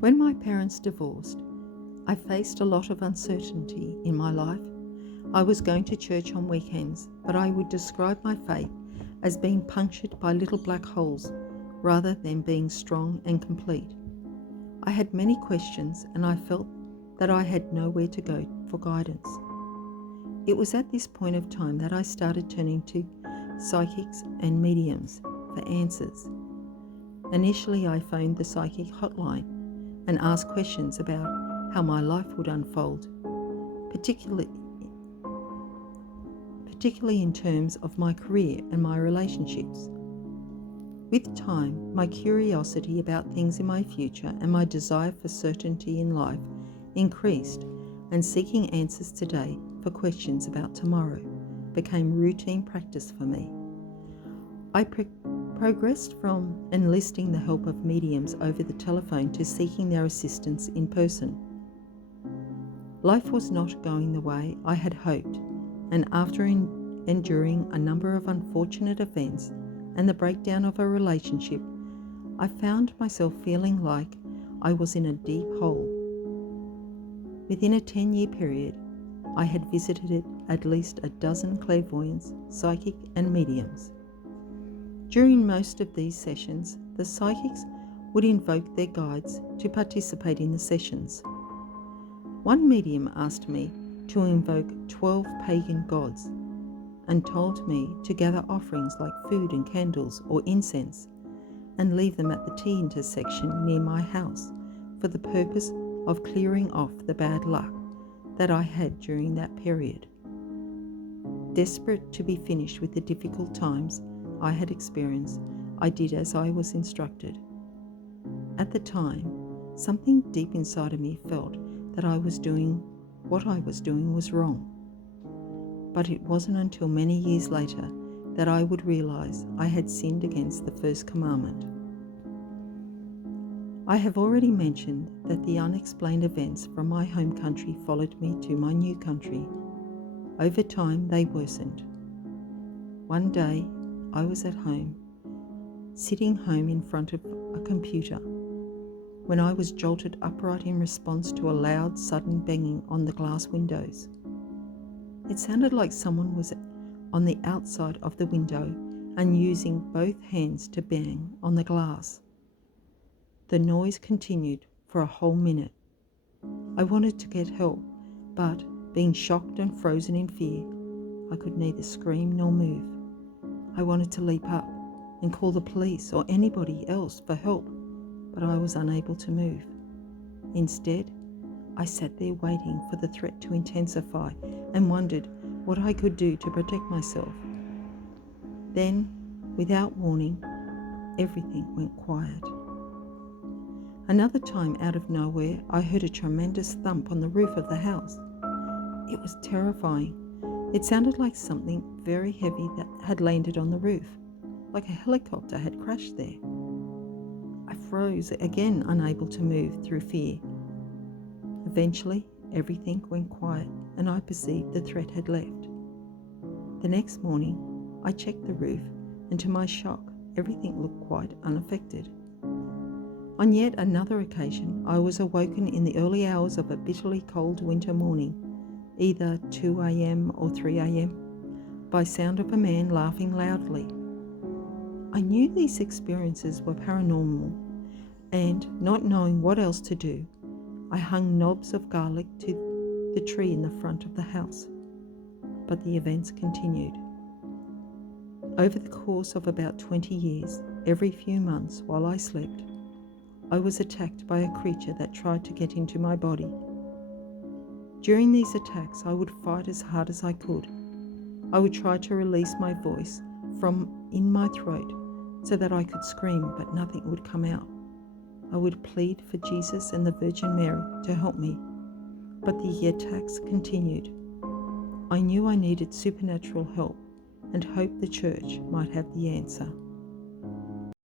When my parents divorced, I faced a lot of uncertainty in my life. I was going to church on weekends, but I would describe my faith as being punctured by little black holes rather than being strong and complete. I had many questions and I felt that I had nowhere to go for guidance. It was at this point of time that I started turning to psychics and mediums for answers. Initially, I phoned the psychic hotline and asked questions about how my life would unfold, particularly in terms of my career and my relationships. With time, my curiosity about things in my future and my desire for certainty in life increased, and seeking answers today for questions about tomorrow became routine practice for me. I progressed from enlisting the help of mediums over the telephone to seeking their assistance in person. Life was not going the way I had hoped, and after enduring a number of unfortunate events and the breakdown of a relationship, I found myself feeling like I was in a deep hole. Within a 10-year period, I had visited at least a dozen clairvoyants, psychic and mediums. During most of these sessions, the psychics would invoke their guides to participate in the sessions. One medium asked me to invoke 12 pagan gods and told me to gather offerings like food and candles or incense and leave them at the tea intersection near my house for the purpose of clearing off the bad luck that I had during that period. Desperate to be finished with the difficult times I had experienced, I did as I was instructed. At the time, something deep inside of me felt that what I was doing was wrong. But it wasn't until many years later that I would realize I had sinned against the first commandment. I have already mentioned that the unexplained events from my home country followed me to my new country. Over time, they worsened. One day, I was at home, sitting home in front of a computer, when I was jolted upright in response to a loud, sudden banging on the glass windows. It sounded like someone was on the outside of the window and using both hands to bang on the glass. The noise continued for a whole minute. I wanted to get help, but being shocked and frozen in fear, I could neither scream nor move. I wanted to leap up and call the police or anybody else for help, but I was unable to move. Instead, I sat there waiting for the threat to intensify and wondered what I could do to protect myself. Then, without warning, everything went quiet. Another time, out of nowhere, I heard a tremendous thump on the roof of the house. It was terrifying. It sounded like something very heavy that had landed on the roof, like a helicopter had crashed there. I froze again, unable to move through fear. Eventually, everything went quiet and I perceived the threat had left. The next morning, I checked the roof and to my shock, everything looked quite unaffected. On yet another occasion, I was awoken in the early hours of a bitterly cold winter morning, either 2 a.m. or 3 a.m., by sound of a man laughing loudly. I knew these experiences were paranormal, and not knowing what else to do, I hung knobs of garlic to the tree in the front of the house. But the events continued. Over the course of about 20 years, every few months while I slept, I was attacked by a creature that tried to get into my body. During these attacks, I would fight as hard as I could. I would try to release my voice from in my throat so that I could scream, but nothing would come out. I would plead for Jesus and the Virgin Mary to help me, but the attacks continued. I knew I needed supernatural help and hoped the church might have the answer.